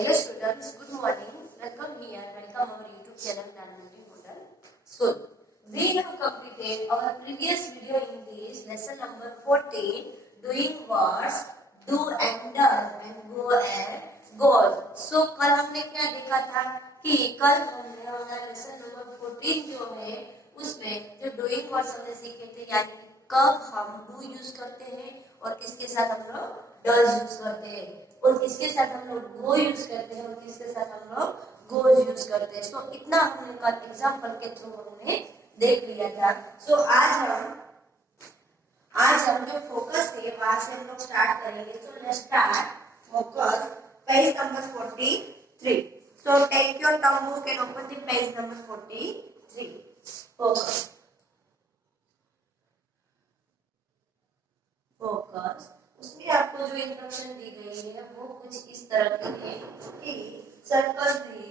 Hello students, good morning. Welcome here. Welcome our YouTube channel Dhanamantri Model School. We have completed our previous video in this lesson number 14, doing words, do and done and go and goes. So कल हमने क्या देखा था कि कल हमने हमारा lesson number 14 जो है उसमें जो डूइंग वर्ड्स हमने सीखे थे, यानी कि कब हम डू यूज करते हैं और किसके साथ हम लोग डज यूज करते हैं और किसके साथ हम लोग गो यूज करते हैं और किसके साथ हम लोग गोज यूज करते हैं। सो इतना हमने कल एग्जांपल के थ्रू हमने देख लिया था। सो आज हम जो फोकस है वहां से हम लोग स्टार्ट करेंगे। So let's start focus page number 43। So take your term book and open the page number 43। Focus उसमें आपको जो इंस्ट्रक्शन दी गई है वो कुछ इस तरह की है कि circle the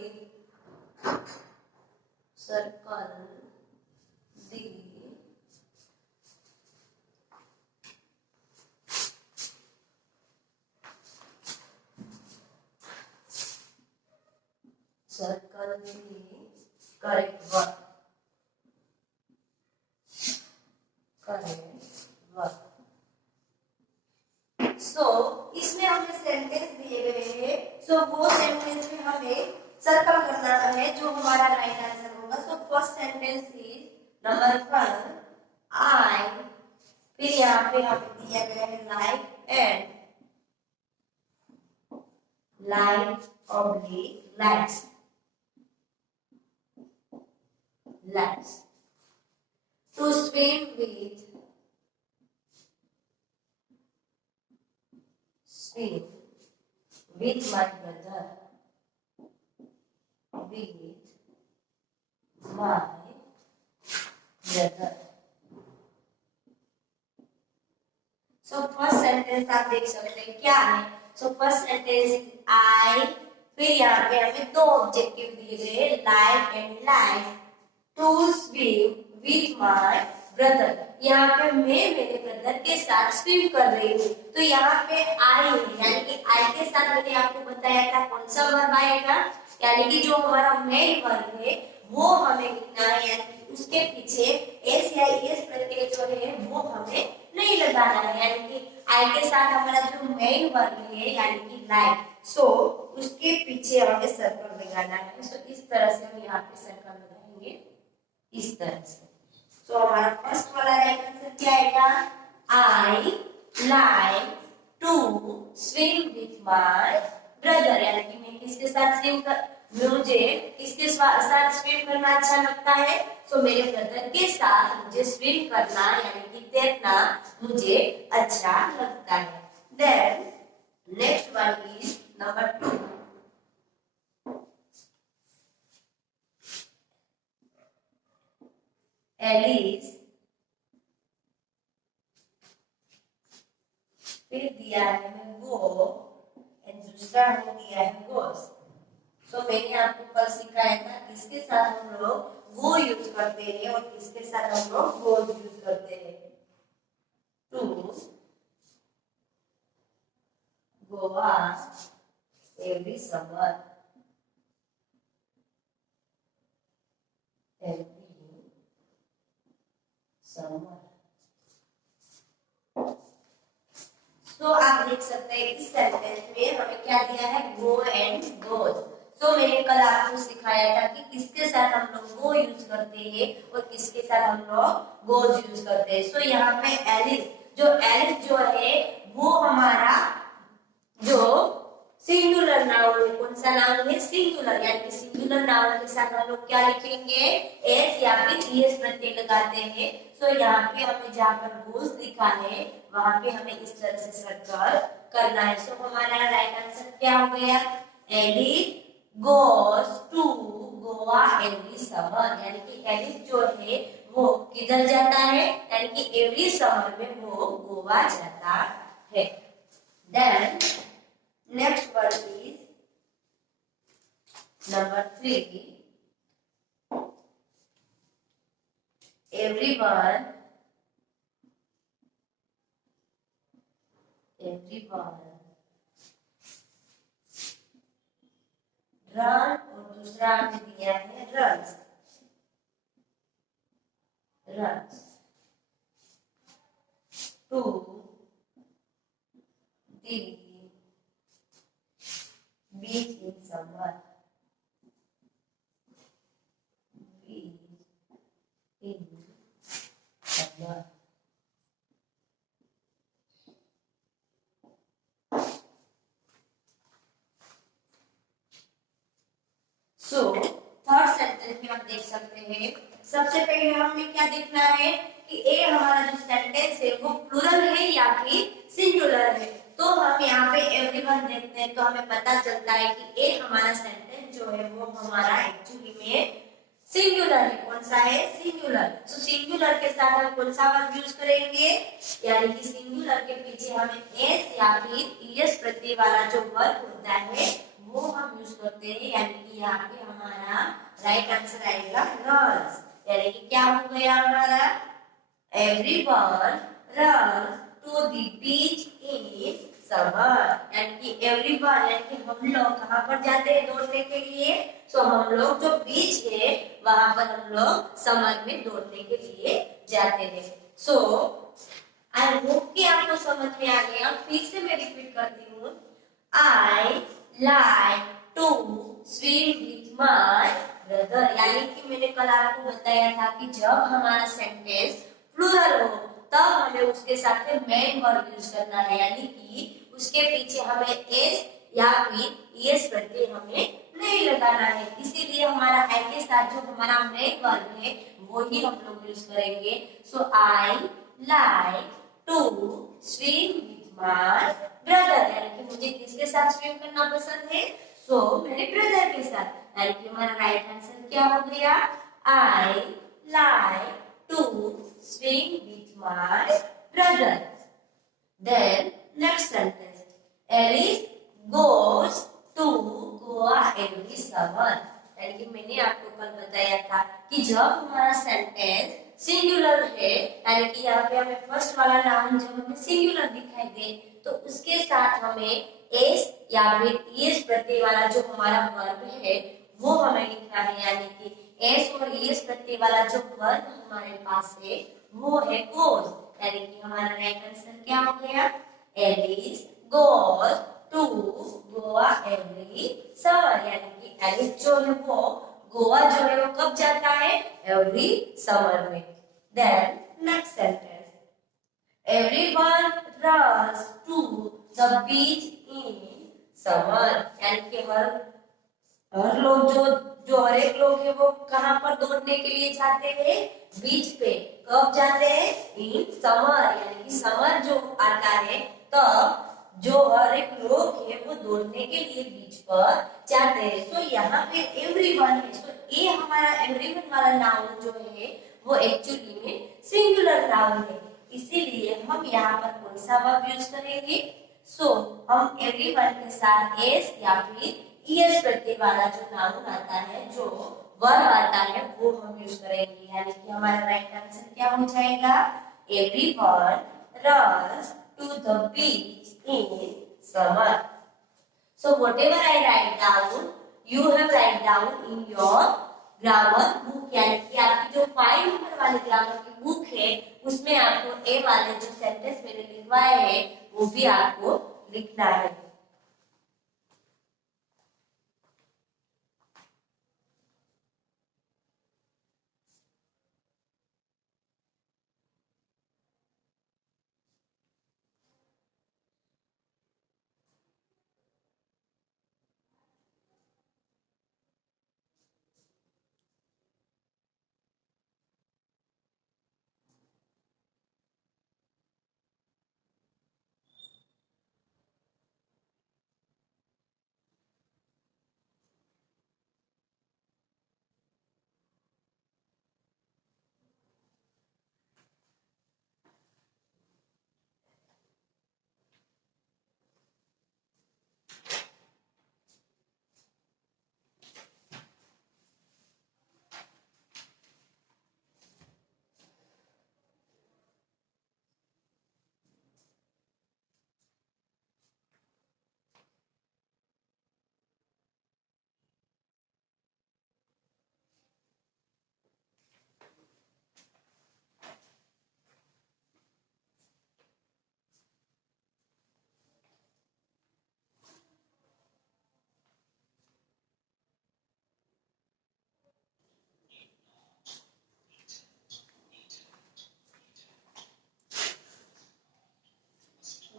correct word so इसमें हमें सेंटेंस दिए गए हैं। सो वो सेंटेंस में हमें सर्कल करना है जो हमारा राइट आंसर होगा। So first sentence is number 1 I, फिर यहाँ पे हमें दिया गया है like oblique likes to swim with my brother, So first sentence आप देख सकते हैं क्या है। So first sentence I, फिर यहाँ पे हमें दो ऑब्जेक्टिव दिए गए like and like to swim with my brother. यहाँ पे मैं मेरे ब्रदर के साथ स्विम कर रही हूँ। तो यहाँ पे आई है, यानी कि आई के साथ मैंने आपको बताया था कौन सा वर्ब आएगा, यानी कि जो हमारा मेन वर्ब है वो हमें लिखना है, यानी कि उसके पीछे एस या एस प्रत्यय जो है वो हमें नहीं लगाना है, यानी कि आई के साथ हमारा जो मेन वर्ब है यानी कि लाइट, सो उसके पीछे हमें सर्कल लगाना है। सो इस तरह से हम यहाँ पे सर्कल लगाएंगे इस तरह से। तो हमारा फर्स्ट वाला राइट आंसर क्या आएगा, I like to swim with my brother, यानी कि मैं किसके साथ स्विम कर, मुझे किसके साथ स्विम करना अच्छा लगता है। तो मेरे ब्रदर के साथ मुझे स्विम करना यानी कि तैरना मुझे अच्छा लगता है। Then next one is number 2 Alice, फिर दिया है मैं गो एंड दूसरा हमें दिया है गोस। सो मैंने आपको कल सिखाया था किसके साथ हम लोग गो यूज करते हैं और किसके साथ हम लोग गोस यूज करते हैं। टू गोवा एवरी समर, तो आप देख सकते हैं इस सेंटेंस में हमें क्या दिया है, गो एंड गोज। तो मैंने कल आपको सिखाया था कि किसके साथ हम लोग गो यूज करते हैं और किसके साथ हम लोग गोज यूज करते हैं। सो यहाँ पे एलिस जो है वो हमारा जो सिंगुलर नाउन है, कौन सा नाउन है, सिंगुलर, यानी कि सिंगुलर नाउन के साथ हम लोग क्या लिखेंगे, एस या फिर ईएस प्रत्यय लगाते हैं। तो यहाँ पे हमें जहाँ पर गोज लिखा है वहां पे हमें इस तरह से सर्कल करना है। सो हमारा राइट आंसर क्या हो गया, Alice goes to Goa every summer, यानी कि एलिस जो है वो किधर जाता है, यानी कि एवरी समर में वो गोवा जाता है। Then next word is number 3 everyone run और दूसरा हमें दिया है runs. Runs to the beach in summer. Beach in summer. So third sentence में आप देख सकते हैं, सबसे पहले हमें क्या देखना है कि ए हमारा जो सेंटेंस है वो प्लूरल है या फिर सिंगुलर है। तो हम यहाँ पे एवरीवन देखते हैं तो हमें पता चलता है कि ए हमारा सेंटेंस जो है वो हमारा एक्चुअली में सिंगुलर है। कौन सा है? सिंगुलर। सो सिंगुलर के साथ हम कौन सा वर्ब यूज करेंगे, यानी कि सिंगुलर के पीछे हमें एस या फिर एस प्रत्यय वाला जो वर्ब होता है वो हम यूज करते हैं, यानी कि यहाँ पे हमारा राइट आंसर आएगा रन्स। यानी कि क्या हो गया हमारा, everyone run to the beach in summer. यानी कि एवरीवन यानी कि हम लोग कहाँ पर जाते हैं दौड़ने के लिए, सो हम लोग जो बीच है वहां पर हम लोग समर में दौड़ने के लिए जाते हैं। सो आई होप कि आपको समझ में आ गया। फिर से मैं रिपीट करती हूँ, I like to swim with my brother. यानी कि मैंने कल आपको बताया था कि जब हमारा सेंटेंस प्लूरल हो तब हमें उसके साथ में मेन वर्ब यूज करना है, यानी कि उसके पीछे हमें एस या फिर एस प्रत्यय हमें नहीं लगाना है। इसीलिए हमारा आई के साथ जो हमारा मेन वर्ब है वो ही हम लोग यूज करेंगे। So I like to swim with my brother. यानी कि मुझे किसके साथ स्विम करना पसंद है, सो मेरे ब्रदर के साथ। यानी कि हमारा राइट आंसर क्या हो गया, I like to swim with my brother. Then next sentence, Alice goes to Goa every summer. यानी कि मैंने आपको कल बताया था कि जब हमारा सेंटेंस सिंगुलर है, यानी कि यहाँ पे हमें फर्स्ट वाला नाउन जब हमें सिंगुलर दिखाई दे तो उसके साथ हमें एस या फिर एस प्रत्यय वाला जो हमारा वर्ब है वो हमें लिखना है। यानी कि एस और एस प्रत्यय वाला जो वर्ब हमारे पास है वो है गोज। यानी कि हमारा राइट आंसर क्या हो गया, Alice goes to Goa every summer. यानी कि एलिस जो है वो गोवा जो है वो कब जाता है, एवरी समर में। Then next sentence, everyone runs to the beach in summer. यानी कि हर लोग जो जो हर एक लोग है वो कहाँ पर दौड़ने के लिए जाते हैं, बीच पे। कब जाते हैं, इन समर। यानी कि समर जो आता है तब जो हर एक लोग है वो दौड़ने के लिए बीच पर जाते हैं। सो यहाँ पे एवरीवन है, सो ये हमारा एवरीवन वाला नाउन जो है वो एक्चुअली में सिंगुलर नाउन है, इसीलिए हम यहाँ पर कौन सा वर्ब यूज करेंगे, सो हम एवरीवन के साथ एस या फिर ईएस प्रत्यय वाला जो नाउन आता है, जो वर्ब आता है वो हम यूज करेंगे। यानी कि हमारा राइट आंसर क्या हो जाएगा, everyone runs to the beach in summer. So whatever I write down, you have write down in your grammar book। यानी कि आपकी जो 5 नंबर वाली ग्रामर की बुक है उसमें आपको ए वाले जो सेंटेंस मैंने लिखवाए हैं वो भी आपको लिखना है।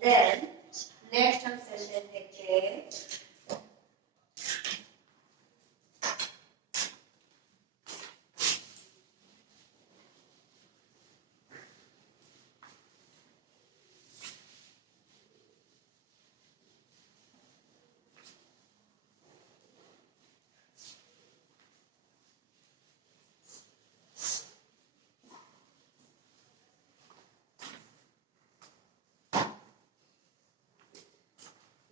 देन नेक्स्ट हम सेंटेंस देखते हैं।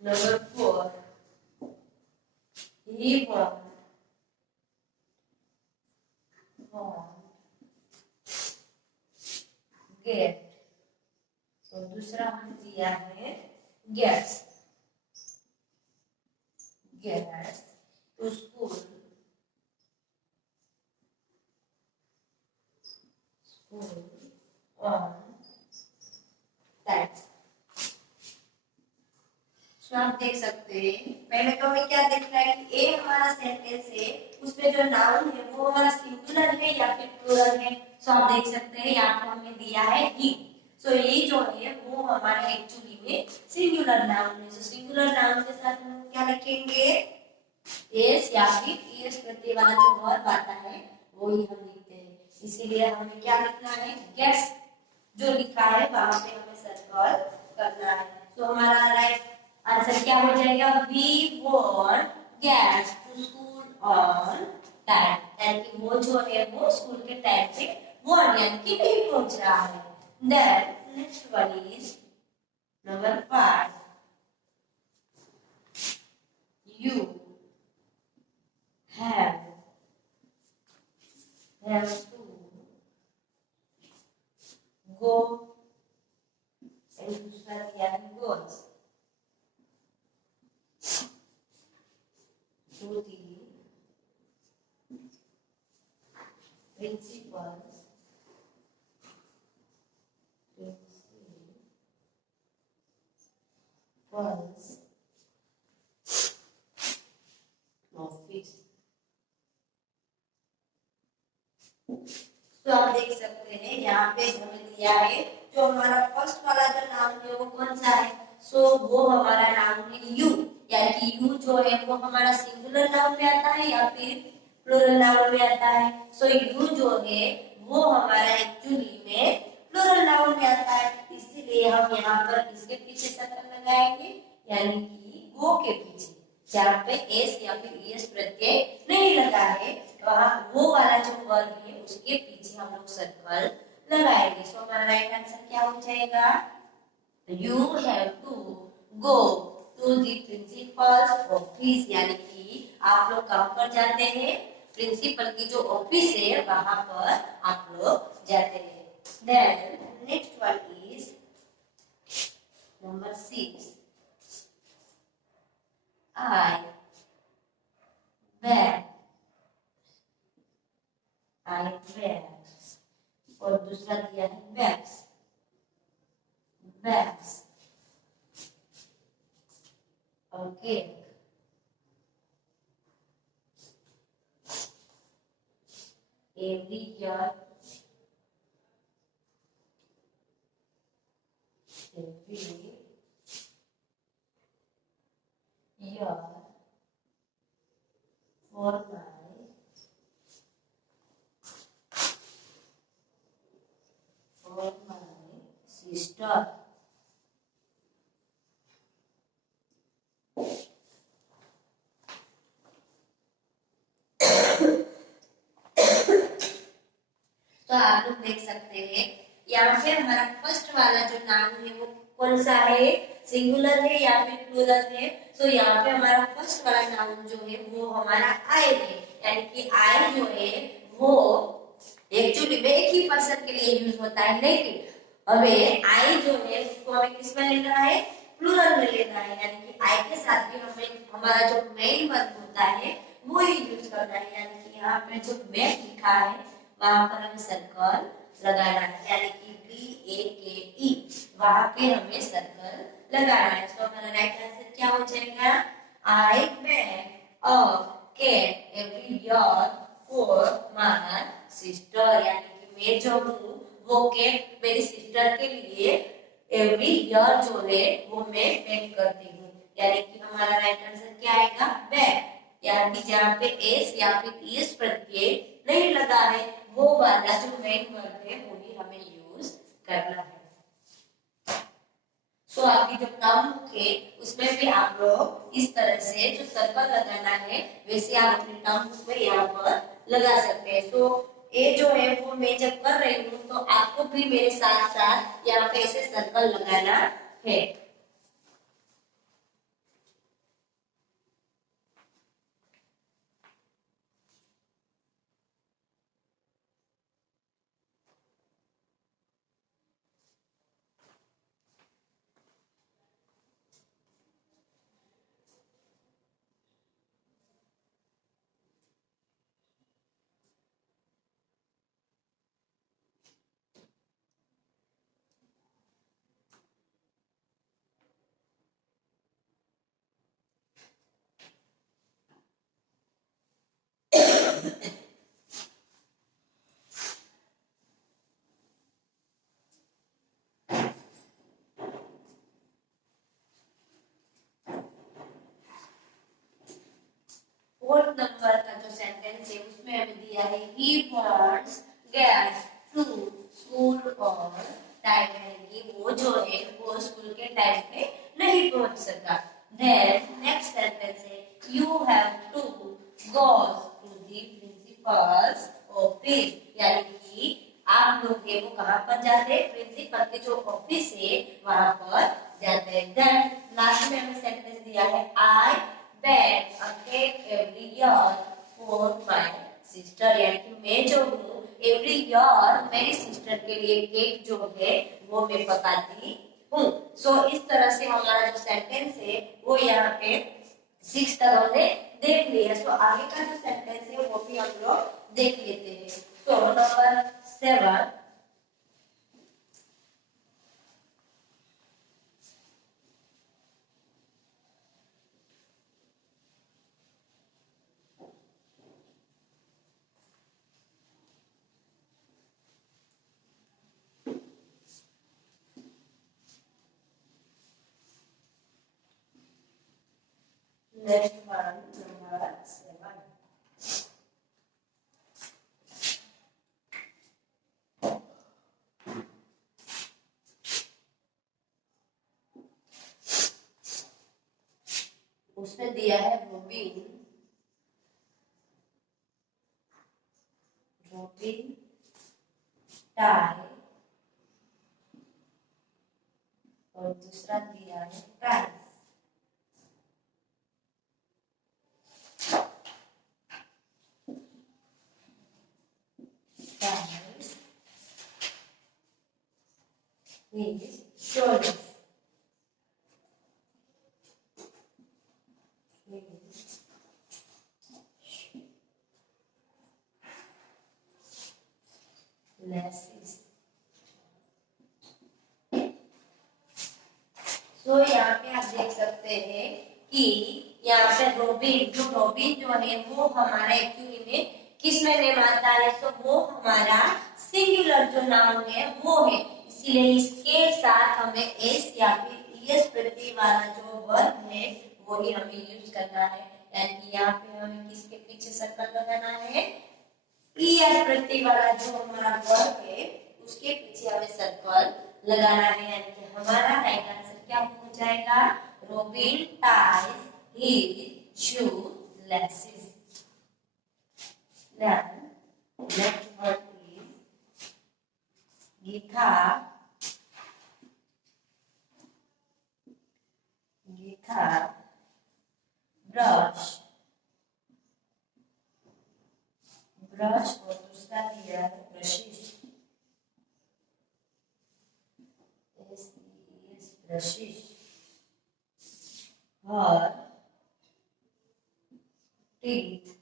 Number 4, he won get, तो दूसरा हम दिया है gets, gets to school, on time। तो आप देख सकते हैं, पहले तो हमें क्या देखना है कि ए हमारा सेंटेंस है, उसमें जो नाउन है वो हमारा सिंगुलर है या फिर प्लूरल है। सो आप देख सकते हैं यहाँ पे हमें दिया है ही। सो ये जो है वो हमारा एक्चुअली में सिंगुलर नाउन है। सो सिंगुलर नाउन के साथ हम क्या लिखेंगे, एस या फिर एस प्रत्यय वाला जो वर्ब आता है वो ही हम लिखते हैं। इसीलिए हमें क्या लिखना है, गेट्स जो लिखा है वहां पे हमें सर्कल करना है। तो हमारा राइट आंसर क्या हो जाएगा, we want gets to school on time, यानी कि वो जो है वो स्कूल के टाइम पे वॉन्ट यानी कि नहीं पहुंच रहा है। Then next one is number 5, you have to go, and दूसरा दिया है goes to the principal's office। तो आप देख सकते हैं यहाँ पे हमें दिया है जो हमारा फर्स्ट वाला जो नाउन है वो कौन सा है। सो वो हमारा नाउन है यू, यानी कि यू जो है वो हमारा सिंगुलर नाउन में आता है या फिर प्लूरल नाउन में आता है। सो यू जो है वो हमारा एक्चुअली में प्लूरल नाउन में आता है, इसीलिए हम यहाँ पर इसके पीछे सर्कल लगाएंगे, यानी कि गो के पीछे जहाँ पे एस या फिर एस प्रत्यय नहीं लगा है वहाँ वो वाला जो वर्ब है उसके पीछे हम लोग सर्कल लगाएंगे। सो हमारा राइट आंसर क्या हो जाएगा, you have to go to the principal's office, यानी कि आप लोग कहाँ पर जाते हैं, प्रिंसिपल की जो ऑफिस है वहां पर आप लोग जाते हैं। Then next one is number 6, I went, I went, और दूसरा दिया है went, went, okay. Every year, for my sister, तो आप लोग देख सकते हैं यहाँ पे हमारा फर्स्ट वाला जो नाउन है वो कौन सा है, सिंगुलर है या फिर प्लूरल है। तो यहाँ पे हमारा फर्स्ट वाला नाउन जो है वो हमारा आई है, यानी कि आई जो है वो एक्चुअली में एक ही पर्सन के लिए यूज होता है, लेकिन हमें आई जो है उसको हमें किस में लेना है, प्लूरल में लेना है, यानी कि आई के साथ भी हमें हमारा जो मेन वर्ब होता है वो ही यूज करना है। यानी कि यहाँ पे जो मेन लिखा है वहां पर हमें सर्कल लगाना है, यानी कि BAKE वहां पे हमें सर्कल लगाना है। तो हमारा राइट आंसर क्या हो जाएगा, I make a cake every year for my sister, यानी कि मैं जो हूँ वो केक मेरी सिस्टर के लिए एवरी ईयर जो है वो मैं पेंट करती हूँ, यानी कि हमारा राइट आंसर क्या आएगा, वेयर। यानी कि जहाँ पे एस या फिर ईएस प्रत्यय नहीं लगा है वो वाला जो मेन वर्ब है वो ही हमें यूज करना है। सो आपकी जो नाउन बुक है उसमें भी आप लोग इस तरह से जो सर्कल लगाना है वैसे आप अपने नाउन बुक में यहाँ पर लगा सकते हैं। सो ये जो है वो मैं जब कर रही हूँ तो आपको भी मेरे साथ साथ यहाँ पे ऐसे सर्कल लगाना है। फोर्थ नंबर का जो सेंटेंस है उसमें हमें दिया है he wants get to school on time, यानी कि वो जो है वो स्कूल के टाइम पे नहीं पहुंच सका। then next sentence है you have to go to the principal's office, यानी कि आप लोग ये वो कहाँ पर जाते हैं, प्रिंसिपल के जो ऑफिस है वहां पर जाते हैं। then लास्ट में हमें सेंटेंस दिया है I bake a cake every year for my sister, यानी कि मैं जो हूँ every year मेरी सिस्टर के लिए केक जो है वो मैं पकाती हूँ। सो इस तरह से हमारा जो सेंटेंस है वो यहाँ पे 6 तक हमने देख लिया। सो आगे का जो सेंटेंस है वो भी हम लोग देख लेते हैं। So number 7, next one number 7, उसमें दिया है रोबिन, रोबिन टाई और दूसरा दिया है price. Price is shoulders. Lasses. सो यहाँ पे आप देख सकते हैं कि यहाँ पे रोबिन जो है वो हमारा एक्चुअली में किस में नेम आता है, सो वो हमारा सिंगुलर जो नाउन है वो है, इसीलिए इसके साथ हमें एस या फिर एस प्रत्यय वाला जो वर्ब है वो ही हमें यूज करना है। यानी कि यहाँ पे हमें किसके पीछे सर्कल लगाना है, एस प्रत्यय वाला जो हमारा वर्ब है उसके पीछे हमें सर्कल लगाना है। यानी कि हमारा राइट आंसर क्या हो जाएगा, robin ties his shoes laces. Then next word is guitar, brush और दूसरा दिया है brushes, brushes, her teeth,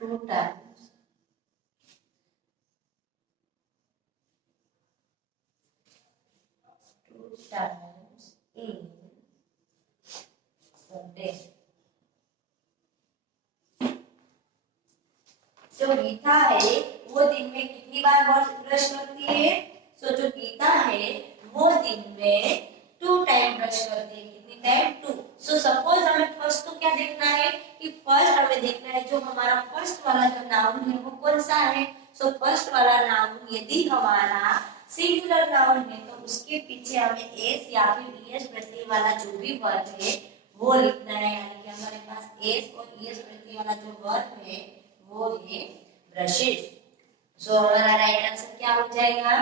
two times, in a day। जो गीता है वो दिन में कितनी बार ब्रश करती है? सो जो गीता है वो दिन में 2 टाइम ब्रश करती है। कितनी टाइम? 2। सो सपोज हमें फर्स्ट तो क्या देखना है कि फर्स्ट हमें देखना है जो हमारा फर्स्ट वाला जो नाउन है वो कौन सा है। सो फर्स्ट वाला नाउन यदि हमारा सिंगुलर नाउन है तो उसके पीछे हमें एस या फिर ईएस प्रत्यय वाला जो भी वर्ब है वो लिखना है। यानी कि हमारे पास एस और ईएस प्रत्यय वाला जो वर्ब है वो है ब्रशेस। सो हमारा राइट आंसर क्या हो जाएगा?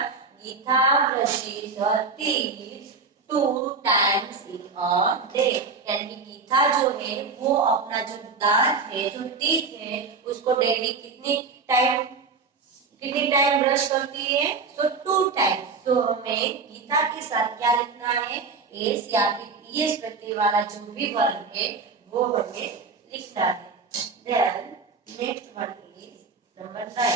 Geeta brushes her teeth 2 times in a day. यानी कि गीता जो है वो अपना जो दांत है जो टीथ है उसको डेली कितनी टाइम ब्रश करती है? सो 2 टाइम। तो हमें गीता के साथ क्या लिखना है? एस या फिर ईएस प्रत्यय वाला जो भी वर्ब है वो हमें लिखना है। Then next one is number 9।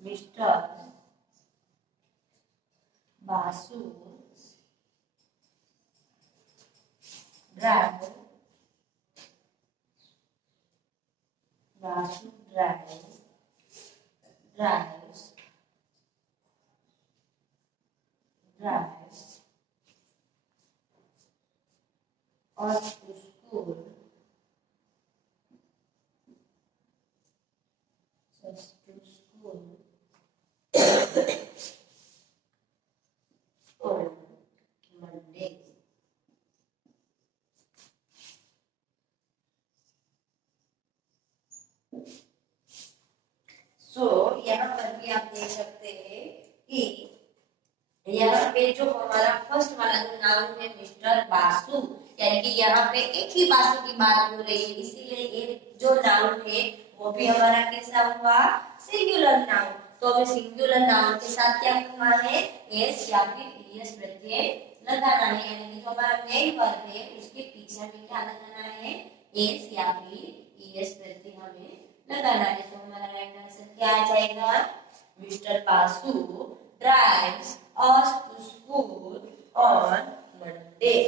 Mister Basu drive Basu drives us to school. On Monday. So यहाँ पर भी आप देख सकते हैं कि यहाँ पे जो हमारा फर्स्ट वाला जो नाउन है मिस्टर बासु, यानी कि यहाँ पे एक ही बासु की बात हो रही है, इसीलिए ये जो नाउन है वो भी हमारा कैसा हुआ? Singular noun. तो हमें सिंगुलर नाउन के साथ क्या करना है? एस या फिर ईएस प्रत्यय लगाना है। यानी कि जो हमारा मेन वर्ब है उसके पीछे हमें क्या लगाना है? एस या फिर ईएस प्रत्यय हमें लगाना है। तो हमारा राइट आंसर क्या आ जाएगा? Mister Basu drives us to school on Monday.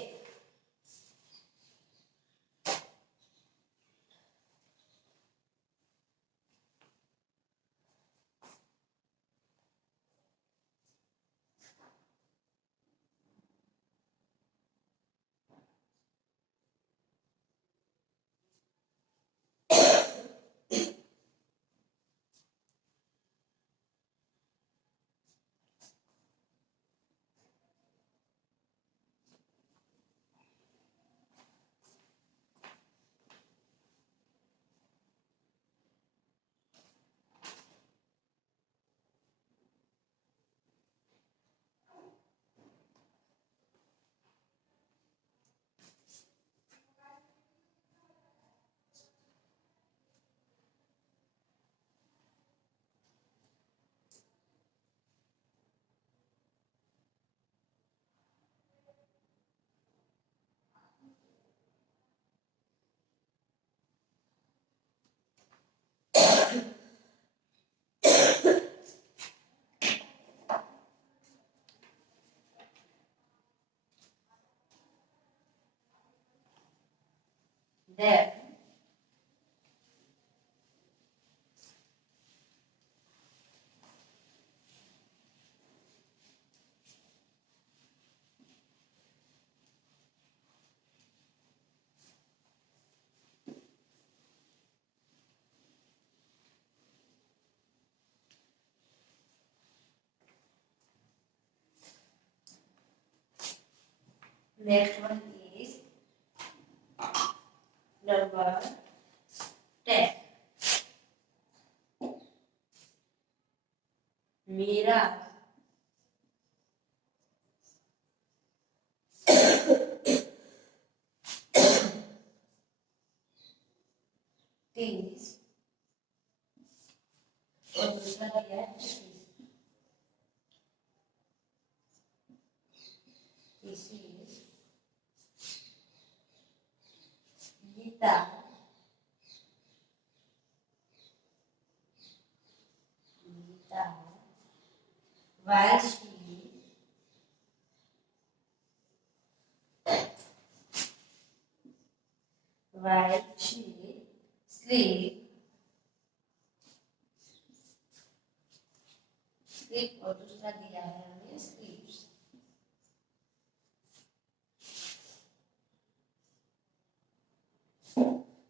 Then next one is number 10. Mira thinks और दूसरा क्या है? This is Gita while she sleep sleep और दूसरा दिया है हमें स्लीप्स।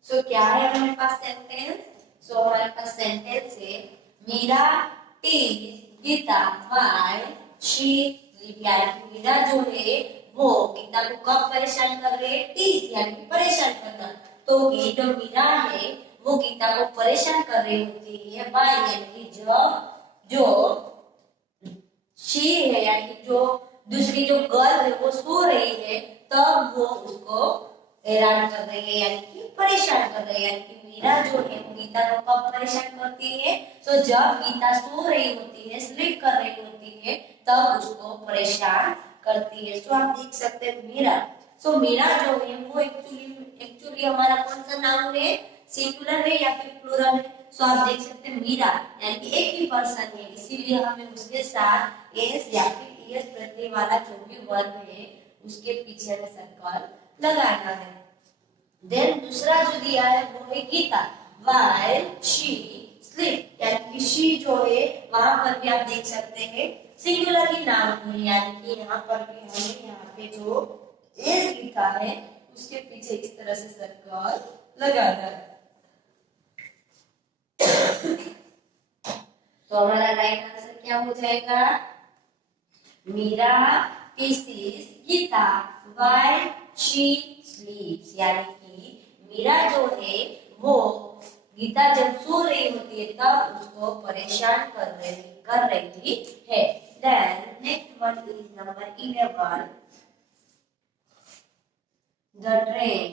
सो क्या है हमारे पास सेंटेंस? सो हमारे पास सेंटेंस है Meera teases Geeta why she sleep, यानी मीरा जो है वो गीता को कब परेशान कर रही है? टीज यानी कि परेशान करना। तो ये जो मीरा है वो गीता को परेशान कर रही होती है व्हाई यानी कि जब जो शी है यानी कि जो दूसरी जो गर्ल है वो सो रही है तब वो उसको हैरान कर रही है यानी कि परेशान कर रही है। यानी कि मीरा जो है वो गीता को कब परेशान करती है? तो जब गीता सो रही होती है, स्लीप कर रही होती है, तब उसको परेशान करती है। सो आप देख सकते हैं मीरा। सो मीरा जो है वो एक्चुअली हमारा कौन सा नाउन है? सिंगुलर है या फिर प्लूरल है? सो आप देख सकते हैं मीरा यानी कि एक ही पर्सन है, इसीलिए हमें उसके साथ एस या फिर एस प्रत्यय वाला जो भी वर्ब है उसके पीछे में सर्कल लगाना है। देन दूसरा जो दिया है वो है गीता व्हाइल शी स्लीप, यानी कि शी जो है वहां पर भी आप देख सकते हैं सिंगुलर ही नाउन है, यानी कि यहाँ पर भी हमें यहाँ पे जो एस लिखा है उसके पीछे इस तरह से सर्कल लगाना है। तो हमारा राइट आंसर क्या हो जाएगा? Meera teases Geeta while she sleeps, यानी कि मीरा जो है वो गीता जब सो रही होती है तब उसको परेशान कर रही है। Then next one is number 11 the train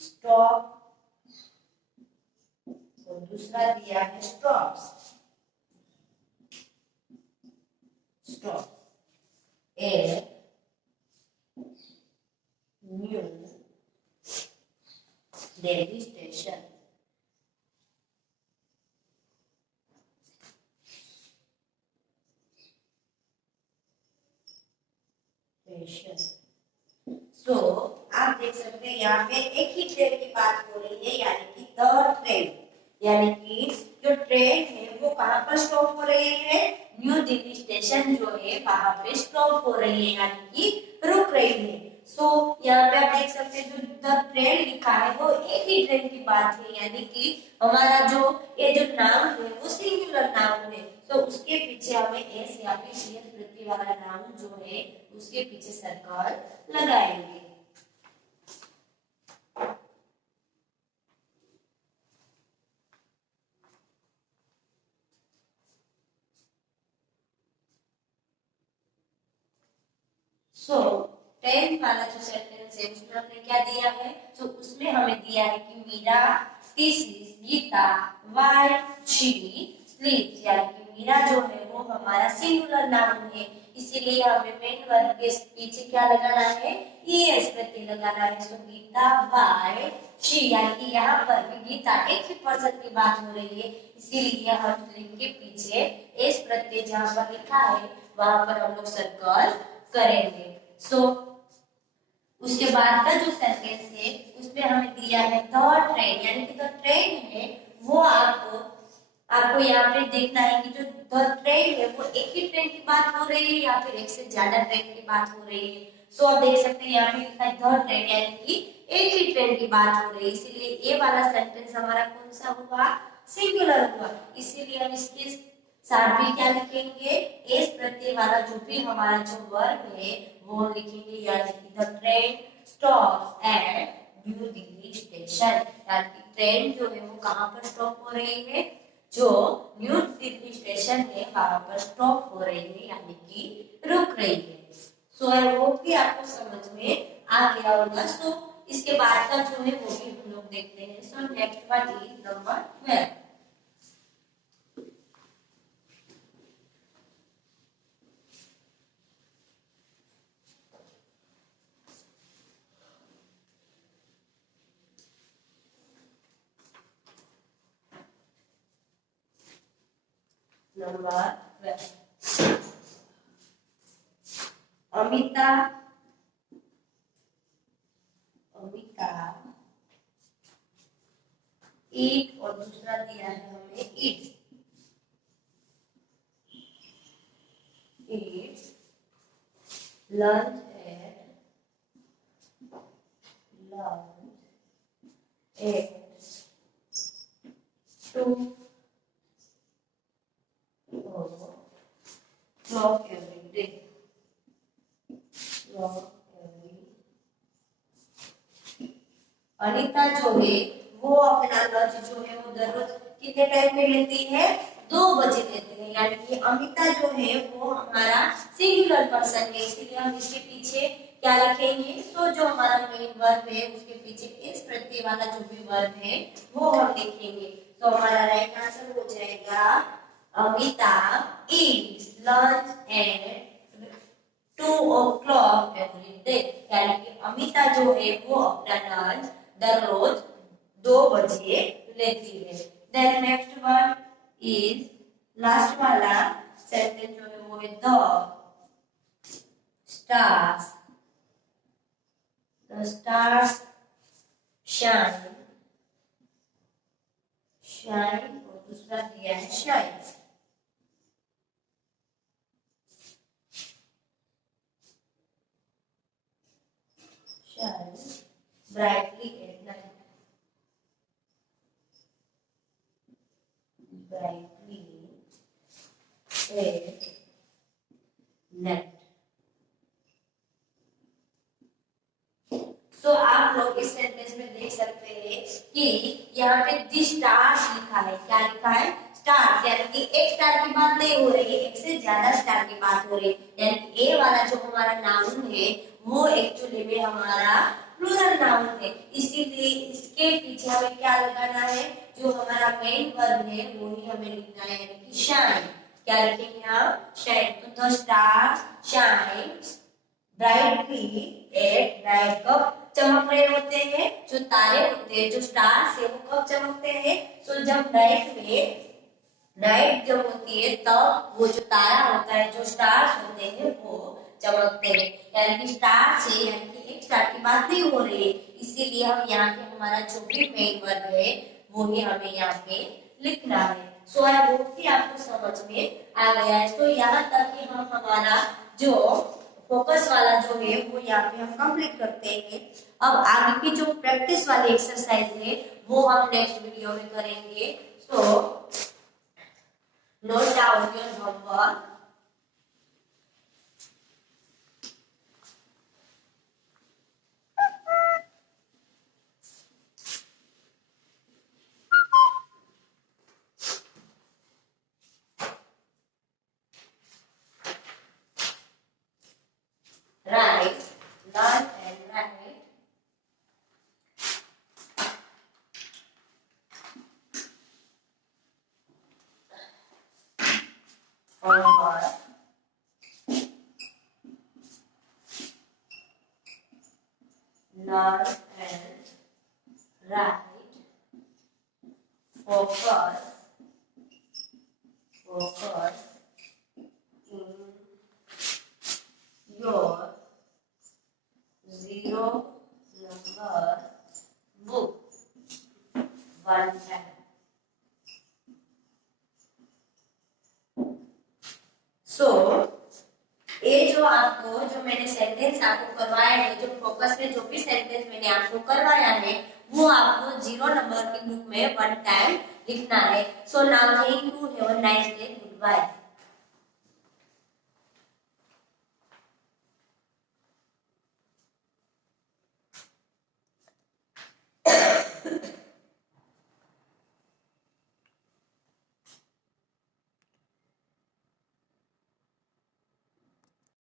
stop और दूसरा दिया है stops a New Delhi station. तो आप देख सकते हैं यहाँ पे एक ही ट्रेन की बात हो रही है, यानी कि द ट्रेन, यानी कि जो ट्रेन है वो कहाँ पर स्टॉप हो रही है? न्यू दिल्ली स्टेशन जो है वहां पे स्टॉप हो रही है, यानी कि रुक रही है। सो यहाँ पे आप देख सकते हैं जो द ट्रेन लिखा है वो एक ही ट्रेन की बात है, यानी कि हमारा जो ये जो नाउन है वो सिंगुलर नाउन है। तो उसके पीछे हमें एस या फिर एस प्रत्यय वाला नाउन जो है उसके पीछे सर्कल लगाएंगे। सो 10 वाला जो सेंटेंस है उसमें हमने क्या दिया है? तो उसमें हमें दिया है कि Meera teases Geeta while she sleeps, यानी कि मीरा जो है वो हमारा सिंगुलर नाउन है, इसीलिए हमें मेन वर्ब के पीछे क्या लगाना है? ईएस प्रत्यय लगाना है। सो गीता व्हाइल शी, यानी कि यहाँ पर भी गीता एक ही पर्सन की बात हो रही है, इसीलिए हम स्लीप के पीछे एस प्रत्यय जहाँ पर लिखा है वहां पर हम लोग सर्कल करेंगे। सो उसके बाद का जो सेंटेंस है उसमें हमें दिया है द ट्रेन, यानी कि द ट्रेन है वो आपको यहाँ पे देखना है कि जो द ट्रेन है वो एक ही ट्रेन की बात हो रही है या फिर एक से ज्यादा ट्रेन की बात हो रही है। सो आप देख सकते हैं यहाँ पे लिखा है द ट्रेन, यानी कि एक ही ट्रेन की बात हो रही है, इसीलिए ये वाला सेंटेंस हमारा कौन सा हुआ? सिंगुलर हुआ। इसीलिए हम इसके साथ भी क्या लिखेंगे? एस प्रत्यय वाला जो भी हमारा जो वर्ब है वो लिखेंगे, यानी कि the train stops at new Delhi station, यानी कि ट्रेन जो है वो कहाँ पर स्टॉप हो रही है? जो न्यू दिल्ली स्टेशन है वहां पर स्टॉप हो रही है, यानी कि रुक रही है। सो आई होप कि आपको समझ में आ गया होगा। सो इसके बाद का जो है वो भी हम लोग देखते हैं। So next one is number 12 number 12 Amita eat और दूसरा दिया है हमें eat. Eat lunch at 2 o'clock every day। Anita जो है वो अपना लंच जो है वो दररोज कितने टाइम पे लेती है? 2 बजे लेती है। यानी कि अमिता जो है वो हमारा सिंगुलर पर्सन है, इसलिए हम इसके पीछे क्या लिखेंगे? तो जो हमारा मेन वर्ब है उसके पीछे इस प्रत्यय वाला जो भी वर्ब है वो हम लिखेंगे। तो हमारा राइट आंसर हो जाएगा Amita eats lunch at 2 o'clock every day। यानी कि अमिता जो है वो अपना लंच दररोज 2 बजे लेती है। Then next one is last वाला सेंटेंस जो है वो है द स्टार्स शाइन और दूसरा दिया है shine. Shines brightly at night। Brightly at night। तो आप लोग इस सेंटेंस में देख सकते हैं कि यहाँ पे दी स्टार्स लिखा है। क्या लिखा है? स्टार्स। यानी कि एक स्टार की बात नहीं हो रही है, एक से ज्यादा स्टार की बात हो रही है। यानी कि ए वाला जो हमारा नाउन है वो एक्चुअली में हमारा प्लूरल नाउन है, इसीलिए इसके पीछे हमें क्या लगाना है? जो हमारा मेन वर्ब है वो ही हमें लिखना है, यानी कि शाइन। क्या लिखेंगे हम? शाइन। तो the star shines brightly at night. कब चमक रहे होते हैं? जो तारे होते हैं, जो स्टार्स है वो कब चमकते हैं? तो जब नाइट जब होती है तब वो जो तारा होता है, जो स्टार्स होते हैं वो चमकते हैं। यानी कि स्टार से, यानी कि एक स्टार की बात नहीं हो रही है, इसीलिए हम यहाँ पे हमारा जो भी मेन वर्ब है वो ही हमें यहाँ पे लिखना है। सो आई होप कि आपको समझ में आ गया है। तो यहाँ तक कि हम हमारा जो फोकस वाला जो है वो यहाँ पे हम कंप्लीट करते हैं। अब आगे की जो प्रैक्टिस वाली एक्सरसाइज है वो हम नेक्स्ट वीडियो में करेंगे। So note down your homework. Right, learn and write homework। Learn and write focus in your 0 number book one time। सो ये जो आपको जो मैंने सेंटेंस आपको करवाया है, जो फोकस में जो भी सेंटेंस मैंने आपको करवाया है वो आपको 0 नंबर की बुक में वन टाइम लिखना है। So now thank you, have a nice day, good bye.